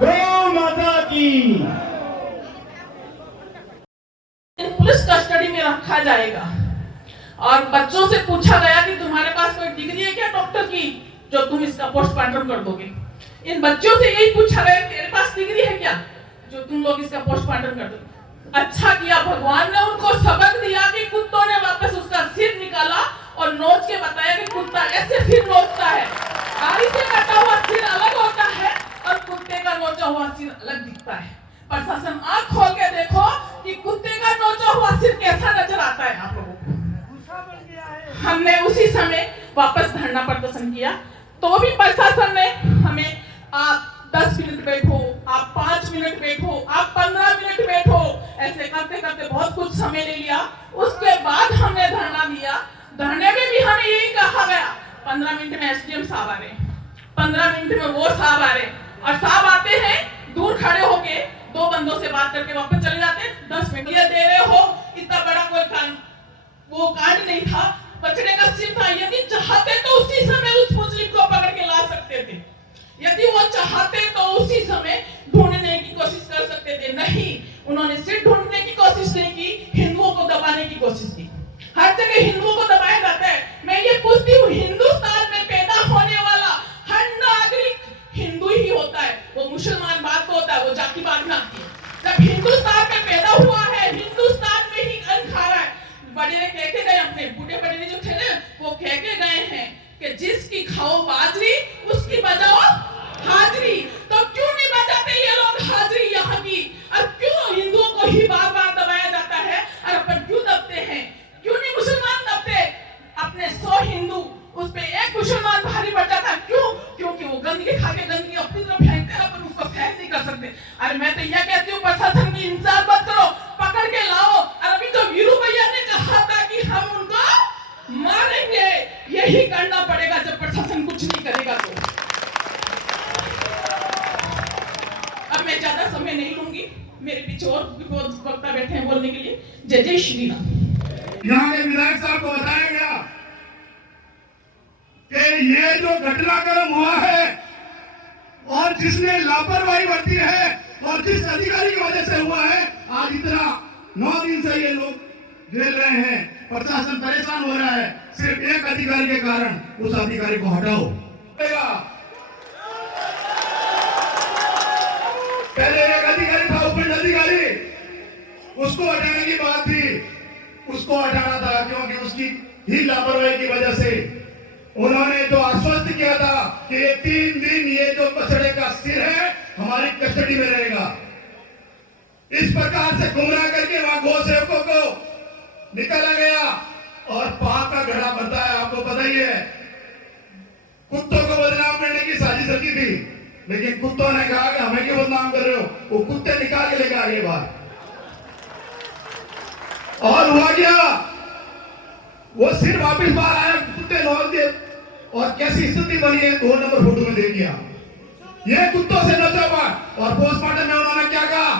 गौ माता की। पुलिस कस्टडी में रखा जाएगा और बच्चों से पूछा गया कि तुम्हारे पास कोई डिग्री है क्या डॉक्टर की जो तुम इसका पोस्टमार्टम कर दोगे। इन बच्चों से यही पूछा गया तेरे पास डिग्री है क्या जो तुम लोग इसका पोस्टमार्टम कर दोगे। अच्छा किया भगवान ने उनको सबक दिया कि कुत्तों ने वापस उसका सिर निकाला और नोच के बताया कि कुत्ता ऐसे सिर नोचता है। गाड़ी से कटा हुआ सिर अलग होता है और कुत्ते का नोचा हुआ सिर अलग दिखता है। प्रशासन आंख खोल के देखो कि कुत्ते का नोचा हुआ सिर कैसा नजर आता है आप लोगों को। हमने उसी समय वापस धरना प्रदर्शन किया तो भी प्रशासन ने हमें आप 10 मिनट बैठो, आप 5 मिनट बैठो, आप 15 मिनट बैठो, ऐसे करते करते बहुत कुछ समय ले लिया। उसके बाद हमने धरना दिया। धरने में भी हमें यही कहा गया 15 मिनट में एसडीएम साहब आ रहे, 15 मिनट में वो साहब आ रहे और साहब आते हैं दूर खड़े होके 2 बंदों से बात करके वापस चले जाते। 10 मिनट ये दे रहे हो, इतना बड़ा कोई कांड वो कांड नहीं था, बचने का सिर था। यदि चाहते तो उसी समय उस मुस्लिम को पकड़ के ला सकते थे, यदि वो चाहते तो उसी समय ढूंढने की कोशिश कर सकते थे। नहीं, उन्होंने सिर्फ ढूंढने की कोशिश नहीं की, हिंदुओं को दबाने की कोशिश की। हर जगह हिंदुओं को दबाया जाता है। मैं ये पूछती हूँ, हिंदुस्तान में पैदा होने वाला हर नागरिक हिंदू ही होता है, वो मुसलमान बात होता है, वो जातिवाद में आती है। जब हिंदुस्तान में पैदा हुआ है, हिंदुस्तान में ही अन्न खा रहा है। बड़े ने कह के गए, अपने बूढ़े बड़े जो थे ना, वो कह के गए हैं कि जिसकी खाओ बाजरी उसकी बजाओ हाजरी। तो क्यों नहीं बजाते ये लोग हाजरी यहाँ की? और क्यों हिंदुओं को ही बार बार दबाया जाता है और अपन क्यों दबते हैं? क्यों नहीं मुसलमान दबते? अपने 100 हिंदू उस पे एक मुसलमान भारी पड़ जाता है। क्यों? क्योंकि वो गंदगी खा के गंदगी अपनी तरफ फेंकते हैं, अपन उसको फेंक नहीं कर सकते। अरे मैं तो यह कहती हूँ, प्रशासन की इंतजार मत करो, पकड़ के लाओ। और अभी जो वीरू भैया ने कहा था कि हम उनको मारेंगे, यही करना पड़ेगा जब प्रशासन कुछ नहीं करेगा तो। अब मैं ज्यादा समय नहीं लूंगी, मेरे पीछे और भी बहुत वक्ता बैठे हैं बोलने के लिए। जय जय श्री राम। यहाँ के विधायक साहब को बताया गया कि ये जो घटनाक्रम हुआ है और जिसने लापरवाही बरती है और जिस अधिकारी की वजह से हुआ है, आज इतना 9 दिन से ये लोग झेल रहे हैं। प्रशासन परेशान हो रहा है सिर्फ एक अधिकारी के कारण। उस अधिकारी को हटाओ। पहले एक अधिकारी था, उपखंड अधिकारी, उसको हटाने की बात थी, उसको हटाना था क्योंकि उसकी ही लापरवाही की वजह से उन्होंने जो आश्वस्त किया था कि ये 3 दिन ये जो बछड़े का सिर है हमारी कस्टडी में रहेगा। इस प्रकार से गुमराह करके वहां गौ सेवकों को निकाला गया और पाप का घड़ा भरता है। आपको पता ही है, कुत्तों को बदनाम करने की साजिश रची थी, लेकिन कुत्तों ने कहा कि हमें क्यों बदनाम कर रहे हो, वो कुत्ते निकाल के लेके आ गए बाहर। और हुआ क्या, वो सिर वापस बाहर आया, कुत्ते लौट दिए और कैसी स्थिति बनी है 2 नंबर फोटो में देख लिया। ये कुत्तों से नचा हुआ। और पोस्टमार्टम में उन्होंने क्या कहा,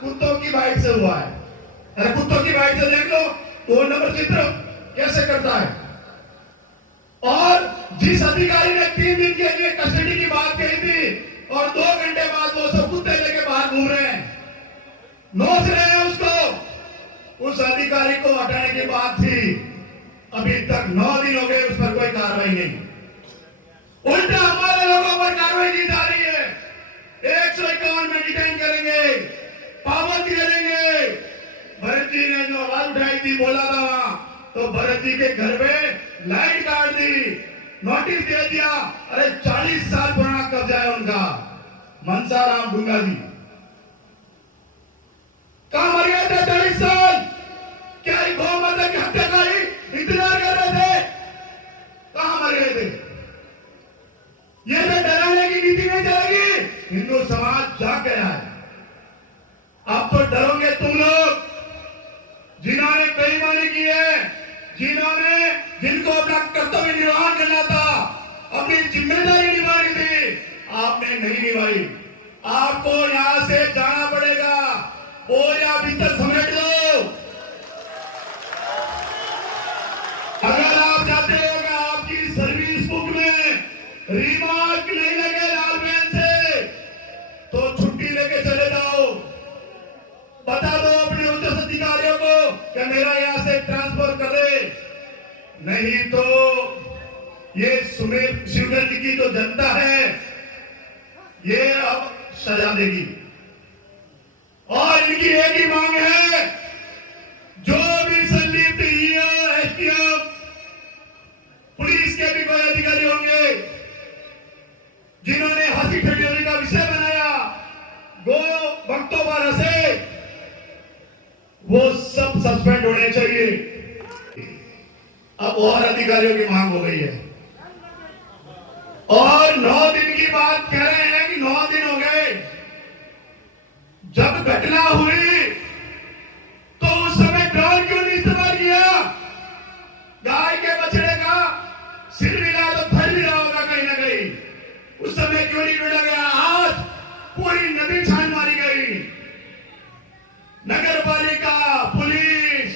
कुत्तों की बाइट से हुआ है। अरे कुत्तों की बाइट से देख लो 2 नंबर चित्र कैसे करता है। और जिस अधिकारी ने 3 दिन के लिए कस्टडी की बात कही थी और 2 घंटे बाद वो सब कुत्ते लेके बाहर घूम रहे हैं, नोच रहे हैं उसको, उस अधिकारी को हटाने की बात थी। अभी तक 9 दिन हो गए, उस पर कोई कार्रवाई नहीं। उल्टा हमारे लोगों पर कार्रवाई की जा रही है। 151 में डिटेन करेंगे, पाबंदी करेंगे। भरत जी ने जो आवाज उठाई थी, बोला था वहां, तो भरत जी के घर पे लाइट काट दी, नोटिस दे दिया। अरे 40 साल पुराना कब्जा है उनका। मनसाराम डूंगा जी कहां मर गए थे 40 साल? क्या गौ माता की हत्या का इंतजार कर रहे थे? कहां मर गए थे? ये तो डराने की नीति नहीं चलेगी। हिंदू समाज जाग गया है। अब तो डरोगे तुम लोग जिन्होंने बेईमानी की है, जिनको अपना कर्तव्य निर्वहन करना था, अपनी जिम्मेदारी निभानी थी, आपने नहीं निभाई। आपको यहां से जाना पड़ेगा। बोरिया भीतर समेट लो। अगर आप चाहते हो कि आपकी सर्विस बुक में रिमार्क नहीं लगे लाल पेन से, नहीं तो ये सुमेर शिवगंज की जो जनता है ये अब सजा देगी। और इनकी एक ही मांग है, जो भी संलिप्त एसटीएफ पुलिस के भी कोई अधिकारी होंगे जिन्होंने हंसी ठिठोली का विषय बनाया, वो भक्तों पर हंसे, वो सब सस्पेंड होने चाहिए। अब और अधिकारियों की मांग हो गई है और 9 दिन की बात कह रहे हैं कि 9 दिन हो गए। जब घटना हुई तो उस समय ड्रोन क्यों नहीं इस्तेमाल किया? गाय के बछड़े का सिर मिला तो फल भी रहा होगा कहीं ना कहीं, उस समय क्यों नहीं ढूंढा गया? आज पूरी नदी छान मारी गई, नगर पालिका, पुलिस,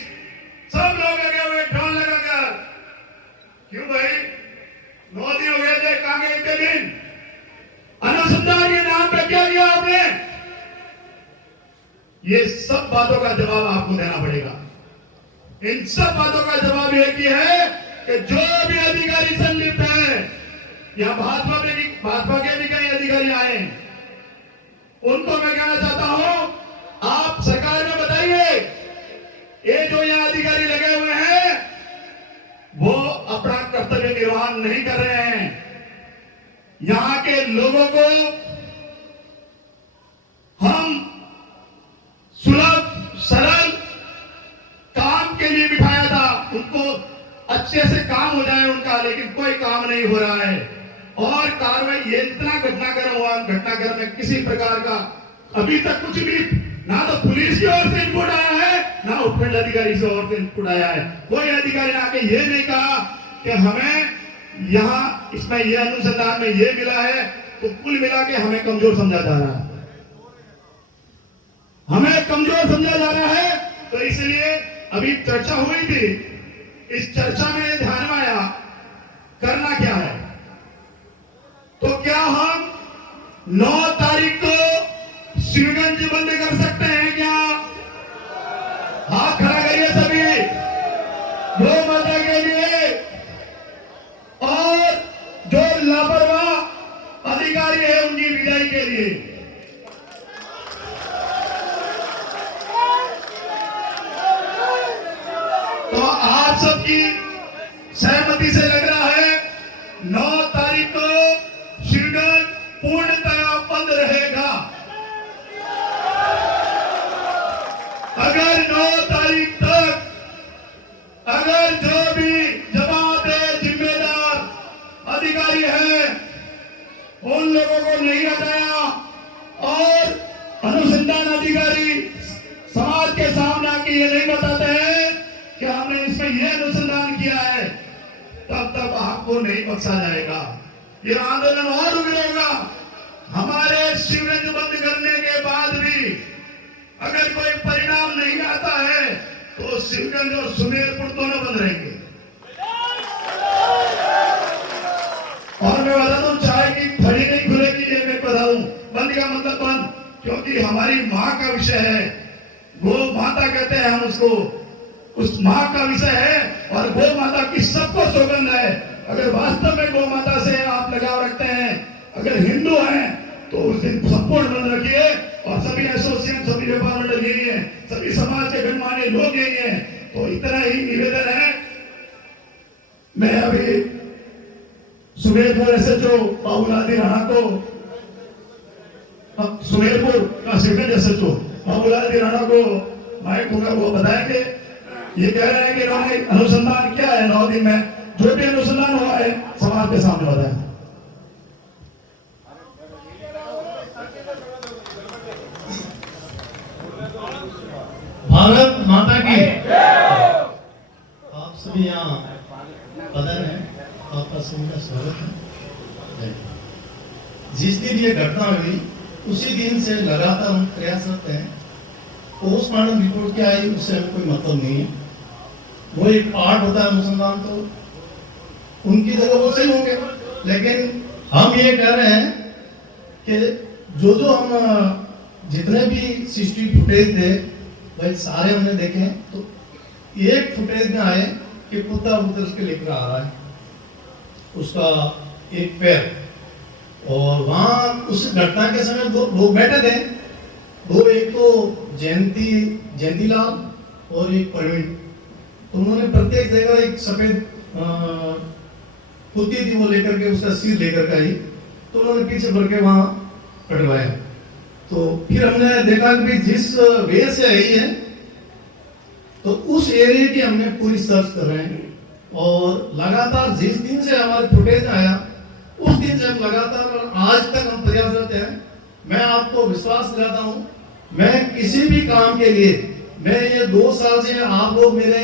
सब लोग लगे हुए ड्रोन लगाकर। क्यों भाई? 9 दिन हो गए थे, कहां गए इतने दिन? अनुसंधान के नाम पे क्या किया आपने? ये सब बातों का जवाब आपको देना पड़ेगा। इन सब बातों का जवाब एक ही है कि जो भी अधिकारी संलिप्त है, या भाजपा के भी कई अधिकारी आए, उनको मैं कहना चाहता हूं, आप सरकार में बताइए, ये जो यहाँ अधिकारी लगे हुए हैं वो अपना कर्तव्य निर्वहन नहीं कर रहे हैं। यहाँ के लोगों को हम सुलभ सरल काम के लिए बिठाया था, उनको अच्छे से काम हो जाए उनका, लेकिन कोई काम नहीं हो रहा है। और कार्रवाई, ये इतना घटनाक्रम हुआ, घटनाक्रम में किसी प्रकार का अभी तक कुछ भी, ना तो पुलिस की ओर से इनपुट आया है, ना उपखंड अधिकारी की ओर से इनपुट आया है। कोई अधिकारी ने आके ये नहीं कहा कि हमें यहाँ इसमें ये अनुसंधान में ये मिला है, तो कुल मिला के हमें कमजोर समझा जा रहा है, हमें कमजोर समझा जा रहा है। तो इसलिए अभी चर्चा हुई थी, इस चर्चा में ध्यान में आया करना क्या है। तो क्या हम 9 तारीख को शिवगंज बंद कर सकते हैं क्या? हाथ खड़ा करिए सभी, गौ माता के लिए। और जो लापरवाह अधिकारी है उनकी विदाई के लिए। तो आप सबकी सहमति से लग रहा है 9 तारीख को शिवगंज पूर्णतया बंद रहेगा। अगर 9 तारीख तक अगर जो भी जवाबदेह जिम्मेदार अधिकारी है उन लोगों को नहीं हटाया और अनुसंधान अधिकारी समाज के सामने आके ये नहीं बताते हैं कि हमने इसमें ये अनुसंधान किया है, तब तक आपको नहीं बख्शा जाएगा। ये आंदोलन और उग्र होगा। हमारे शिवगंज बंद करने के बाद भी अगर कोई परिणाम नहीं आता है तो शिवगंज और सुमेरपुर दोनों बंद रहेंगे। और मैं बता दूं, चाय की थड़ी नहीं खुलेगी, ये मैं बता दूं। बंद का मतलब बंद, क्योंकि हमारी माँ का विषय है, गो माता कहते हैं हम उसको, उस माँ का विषय है और गो माता की सबको सौगंध है। अगर वास्तव में गौ माता से आप लगाव रखते हैं, अगर हिंदू हैं, तो उस दिन संपूर्ण बंद रखिए। और सभी एसोसिएशन, सभी व्यापार मंडल यही है, सभी समाज के गणमान्य लोग यही हैं। तो इतना ही निवेदन है। मैं अभी सुमेरपुर एसएचओ बाबूलाल राणा को, सुमेरपुर का शिवगंज एसएचओ बाबूलाल राणा को माइक होगा, वो बताएंगे। ये कह रहे हैं कि इन्होंने अनुसंधान क्या है 9 दिन में, जो भी अनुसंधान हुआ है समाज के सामने बताया। भारत माता की। आप सभी यहाँ पधारे हैं, आपका सभी का स्वागत है। जिस दिन ये घटना हुई उसी दिन से लगातार हम प्रयासरत हैं। पोस्टमार्टम रिपोर्ट क्या आई उससे हमें कोई मतलब नहीं है, वो एक पार्ट होता है अनुसंधान, तो उनकी जगह वो सही होंगे। लेकिन हम ये कह रहे हैं कि जो हम जितने भी सीसीटीवी फुटेज थे भाई सारे हमने देखे, तो एक फुटेज में आए कि कुत्ता उतर के लेकर आ रहा है, उसका एक पैर, और वहां उस घटना के समय दो लोग बैठे थे, दो, एक तो जयंतीलाल और एक प्रवीण। तो उन्होंने प्रत्येक जगह एक सफेद कुत्ती थी, वो लेकर के उसका सिर लेकर के आई, तो उन्होंने पीछे भर के वहां पटवाया। तो फिर हमने देखा कि जिस वे से आई है, तो उस एरिया की हमने पूरी सर्च कर रहे हैं, और लगातार जिस दिन से हमारे फुटेज आया उस दिन से हम लगातार और आज तक हम प्रयासरत हैं। मैं आपको विश्वास दिलाता हूं, मैं किसी भी काम के लिए, मैं ये 2 साल से आप लोग मेरे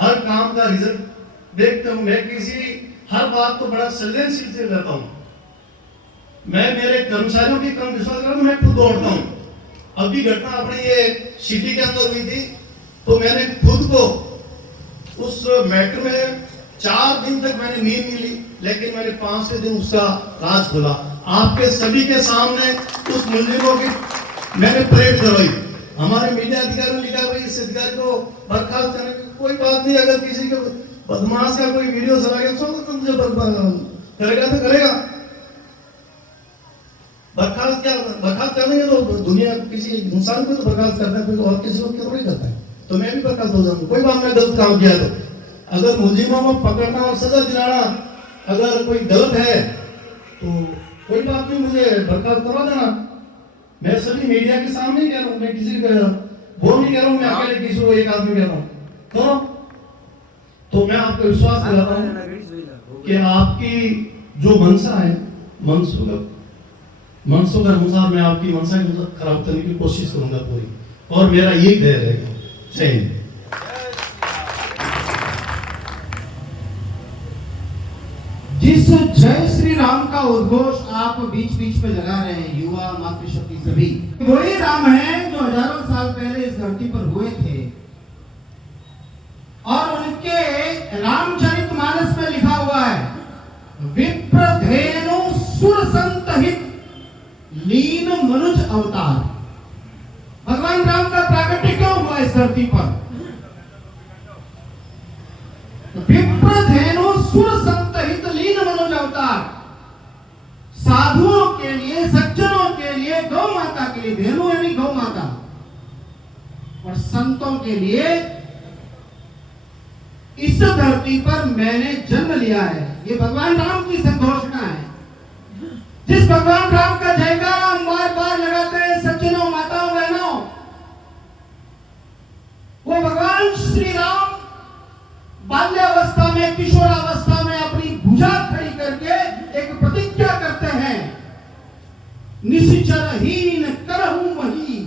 हर काम का रिजल्ट देखते हो, मैं किसी हर बात को बड़ा संवेदनशील से रहता हूं। मैं मेरे कर्मचारियों की कम विश्वास करता हूं, मैं खुद दौड़ता हूं। अभी घटना अपने ये सिटी के अंदर हुई थी, तो मैंने खुद को उस मैटर में 4 दिन तक मैंने नींद नहीं ली, लेकिन मैंने 5वें दिन उसका राज खोला। आपके सभी के सामने उस मुलजिमों की मैंने परेड करवाई। हमारे मीडिया अधिकारी ने लिखा भाई इस अधिकारी को बर्खास्त करने की कोई बात नहीं, अगर किसी को बदमाश का कोई वीडियो चला गया तो मुझे करेगा तो करेगा, बर्खास्त कर देंगे तो दुनिया किसी इंसान को तो बर्खास्त करता है, कोई और किसी को क्यों नहीं करता है, तो मैं भी बर्खास्त हो जाऊंगा। कोई बात, मैं गलत काम किया तो अगर मुलजिमों को पकड़ना और सजा दिलाना अगर कोई गलत है तो कोई बात नहीं, मुझे बर्खास्त करवा देना। मैं सभी मीडिया के सामने ही कह रहा हूँ, मैं किसी को वो नहीं कह रहा हूँ, मैं अकेले किसी को एक आदमी कह रहा हूँ। तो मैं आपको विश्वास दिलाता हूँ कि आपकी जो मनसा है, मनसों के अनुसार मैं आपकी मनसा की खराब करने की कोशिश करूंगा पूरी, और मेरा यही ध्येय रहेगा। जय हिंद। जिस जय श्री राम का उद्घोष आप बीच बीच में लगा रहे हैं, युवा मातृशक्ति सभी, वही राम है जो हजारों साल पहले इस धरती पर हुए थे, और उनके रामचरितमानस में लिखा हुआ है, विप्रधेनु सुर संतहित लीन मनुज अवतार। भगवान राम का प्राकट्य क्यों हुआ इस धरती पर? विप्रधेनु सुर संतहित लीन मनुज अवतार। साधुओं के लिए, सज्जनों के लिए, गौ माता के लिए, धेनु यानी गौ माता, और संतों के लिए इस धरती पर मैंने जन्म लिया है। ये भगवान राम की घोषणा है। जिस भगवान राम का जयकारा हम बार बार लगाते हैं सज्जनों, माताओं, बहनों, वो भगवान श्री राम बाल्यावस्था में, किशोरावस्था में अपनी भुजा खड़ी करके एक प्रतिज्ञा करते हैं, निश्चरहीन करहूं मही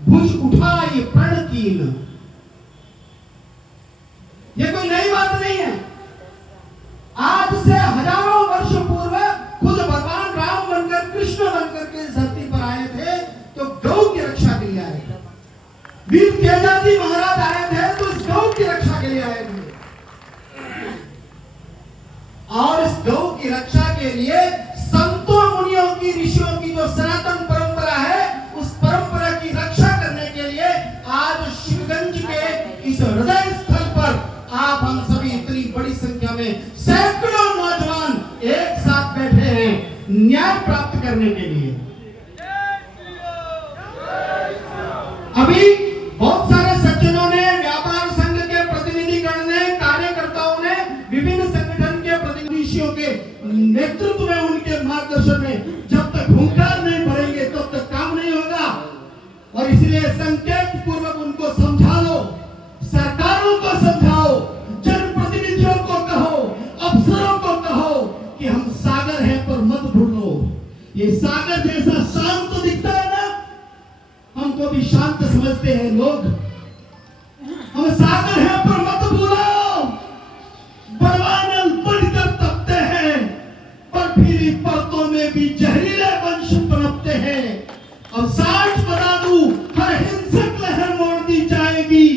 भुज उठाई प्रणकीन। ये कोई नई बात नहीं है। आज से हजारों वर्ष पूर्व खुद भगवान राम बनकर, कृष्ण बनकर के इस धरती पर आए थे, तो गौ की रक्षा के लिए आए थे। वीर तेजाजी महाराज आए थे तो इस गौ की रक्षा के लिए आए थे, और इस गौ की रक्षा के लिए संतों, मुनियों की, ऋषियों की जो सनातन परंपरा है, उस परंपरा की रक्षा करने के लिए आज शिवगंज के इस हृदय स्थल पर आप हम सभी इतनी बड़ी संख्या में सैकड़ों नौजवान एक साथ बैठे हैं न्याय प्राप्त करने के लिए। अभी बहुत सारे सज्जनों ने, व्यापार संघ के प्रतिनिधिगण ने, कार्यकर्ताओं ने, विभिन्न संगठन के प्रतिनिधियों के नेतृत्व में, उनके मार्गदर्शन में जब तक हुंकार नहीं भरेंगे तब तक काम नहीं होगा। और इसलिए संकेत पूर्वक उनको समझा लो, सरकारों को समझाओ, जनप्रतिनिधियों को कहो, अफसरों को कहो कि हम सागर हैं पर मत भूलो। ये सागर जैसा शांत दिखता है ना, हमको भी शांत समझते हैं लोग। हम सागर हैं पर मत भूलो। बलवान बढ़कर तपते हैं, बर्फीली परतों में भी जहरीले वंश पनपते हैं। अब साठ बता दूं, हर हिंसक लहर मोड़ दी जाएगी,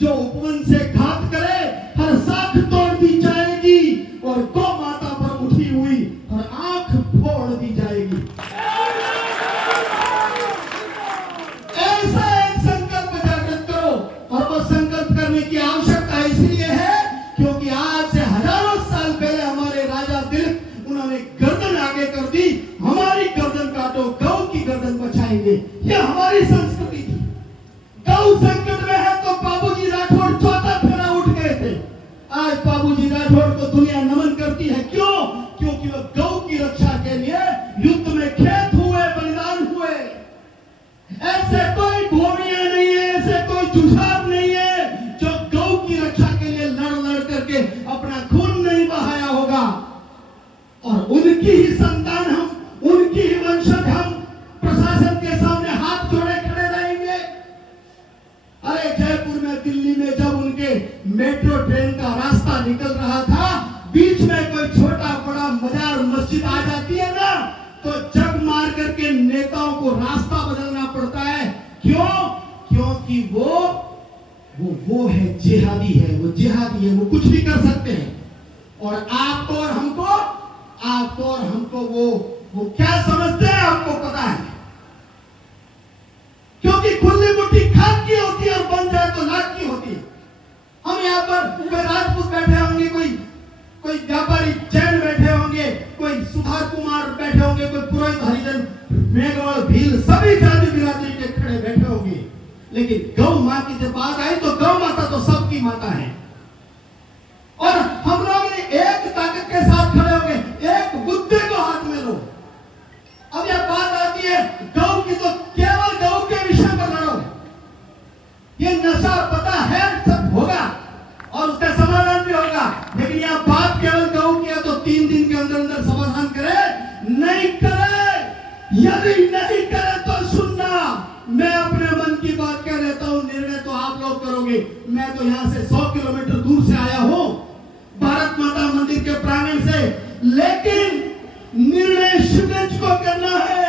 जो उपवन से घात करे हर साख तोड़ दी जाएगी, और गौ माता पर उठी हुई हर आंख फोड़ दी जाएगी। ऐसा एक संकल्प जागृत करो, और वो संकल्प करने की आवश्यकता जुझार नहीं है जो गौ की रक्षा के लिए लड़ लड़ करके अपना खून नहीं बहाया होगा। और उनकी ही संतान हम, उनकी ही वंशज हम प्रशासन के सामने हाथ जोड़े खड़े रहेंगे। अरे जयपुर में, दिल्ली में जब उनके मेट्रो ट्रेन का रास्ता निकल रहा था, बीच में कोई छोटा बड़ा मजार मस्जिद आ जाती है ना, तो जग मार करके नेताओं को रास्ता बदलना पड़ता है। क्यों? क्योंकि वो है जिहादी है, वो जिहादी है, वो कुछ भी कर सकते हैं। और आपको और हमको वो क्या समझते हैं आपको पता है, क्योंकि खुली मुट्ठी खाक की होती है और बन जाए तो लाख की होती है। हम यहाँ पर कोई राजपूत बैठे होंगे, कोई व्यापारी जैन बैठे होंगे, कोई सुधार कुमार बैठे होंगे, कोई पुरोहित हरिजन मेघवाल भील सभी जाति बिरादरी के खड़े बैठे होंगे। लेकिन गौ माँ की जब बात आई तो गौ माता तो सबकी माता है। और हम लोग एक ताकत के साथ खड़े होंगे, एक मुद्दे को हाथ में लो। अब यह बात आती है गौ की, तो केवल गौ के विषय पर लड़ो। ये नशा पता है सब होगा और उसका समाधान भी होगा, लेकिन यह बात केवल गौ की है तो 3 दिन के अंदर अंदर समाधान करे, नहीं करे। यदि नहीं करे तो सुनना, मैं अपने मन की बात कह देता हूं, निर्णय तो आप लोग करोगे। मैं तो यहां से 100 किलोमीटर दूर से आया हूं, भारत माता मंदिर के प्रांगण से, लेकिन निर्णय शिवगंज को करना है,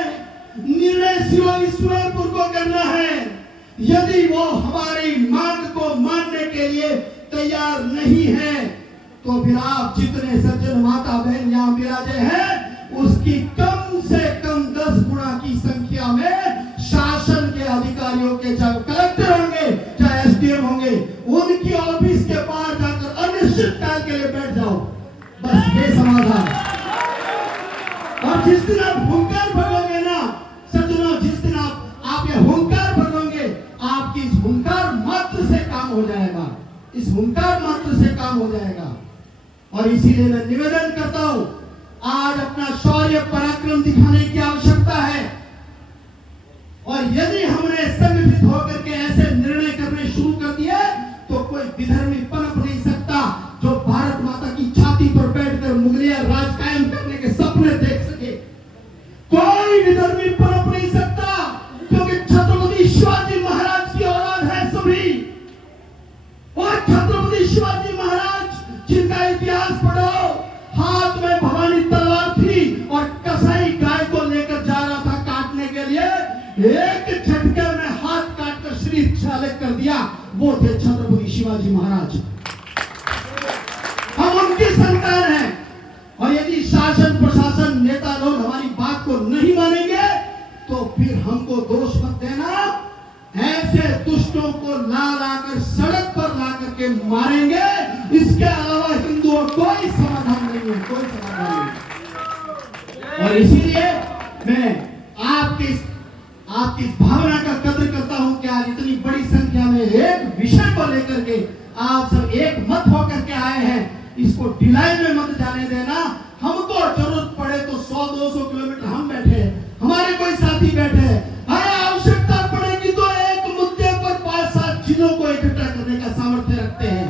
निर्णय ईश्वरपुर को करना है। यदि वो हमारी मांग को मानने के लिए तैयार नहीं है तो फिर आप जितने सज्जन माता बहन यहाँ विराजे हैं, उसकी कम से कम 10 गुना की संख्या में शासन के अधिकारियों के, चाहे कलेक्टर होंगे चाहे एसडीएम होंगे, उनकी ऑफिस के बाहर जाकर अनिश्चित काल के लिए बैठ जाओ। बस ये समाधान। और जिस दिन आप हुंकार भरोगे ना सज्जनों, जिस दिन आप ये हुंकार भरोगे, आपकी इस हुंकार मात्र से काम हो जाएगा, इस हुंकार मात्र से काम हो जाएगा। और इसीलिए मैं निवेदन करता हूं, आज अपना शौर्य पराक्रम दिखाने की आवश्यकता है। और यदि हमने संगठित होकर के ऐसे निर्णय करने शुरू कर दिए तो कोई विधर्मी पनप नहीं सकता जो भारत माता की छाती पर बैठकर मुगलिया राज कायम करने के सपने देख सके। कोई विधर्मी पनप नहीं सकता, क्योंकि छत्रपति शिवाजी महाराज की औलाद है सभी। और छत्रपति शिवाजी महाराज जिनका इतिहास पढ़ो, हाथ में भवानी तलवार थी और कसाई गाय को लेकर जा रहा था काटने के लिए, एक झटके में हाथ काटकर शरीर छालक कर दिया, वो थे छत्रपति शिवाजी महाराज। हम उनकी संतान हैं। और यदि शासन प्रशासन नेता लोग हमारी बात को नहीं मानेंगे तो फिर हमको दोष मत देना, ऐसे दुष्टों को लाकर सड़क पर ला करके मारेंगे। इसके अलावा हिंदुओं कोई समाधान नहीं है, कोई समाधान नहीं। और इसीलिए मैं आपकी इस भावना का कदर करता हूं कि आज इतनी बड़ी संख्या में एक विषय को लेकर के आप सब एक मत होकर के आए हैं। इसको ढिलाई में मत जाने देना। हमको जरूरत पड़े तो 100-200 किलोमीटर हम बैठे, हमारे कोई साथी बैठे, हमें आवश्यकता पड़ेगी तो एक मुद्दे पर 5-7 जिलों को इकट्ठा करने का सामर्थ्य रखते हैं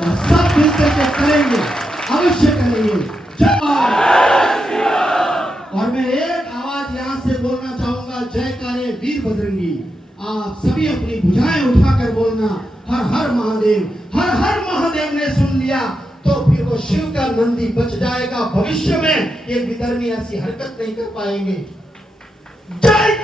और सब मिलकर के करेंगे, अवश्य करेंगे। और मैं एक आवाज यहां से बोलना चाहूंगा, जयकारे वीर बजरंगी। आप सभी अपनी भुजाएं उठाकर बोलना, हर हर महादेव। हर हर महादेव ने सुन लिया तो फिर वो शिव का नंदी बच जाएगा। भविष्य में ये विधर्मी ऐसी हरकत नहीं कर पाएंगे। जय